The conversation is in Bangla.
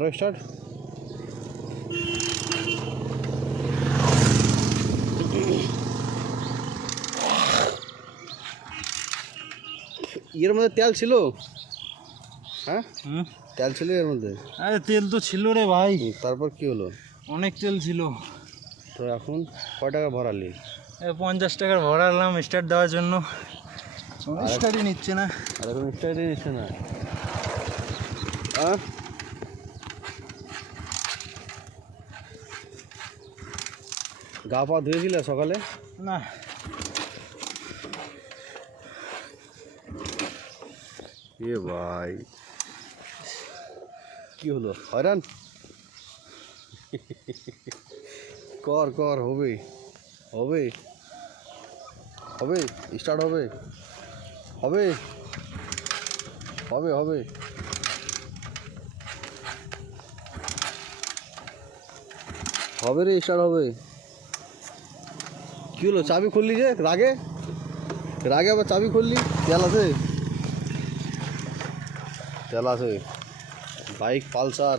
মারো স্টার্ট। এর মধ্যে তেল ছিল? হ্যাঁ তেল ছিল এর মধ্যে? আরে তেল তো ছিল রে ভাই। তারপর কি হলো? অনেক তেল ছিল। তো এখন কয় টাকা ভরালি? 50 টাকার ভরালাম স্টার্ট দেওয়ার জন্য, স্টার্টই নিচ্ছে না। আর এখন স্টার্টই নিচ্ছে না? হ্যাঁ গা পা ধুয়েছিলে সকালে? না। এ ভাই কি হলো? হয়রান কর কর, হবে হবে হবে, স্টার্ট হবে হবে হবে হবে হবে রে, স্টার্ট হবে। কি হলো? চাবি খুললি যে রাগে? রাগে আবার চাবি খুললি? তেল আছে? তেল আছে? Bike Pulsar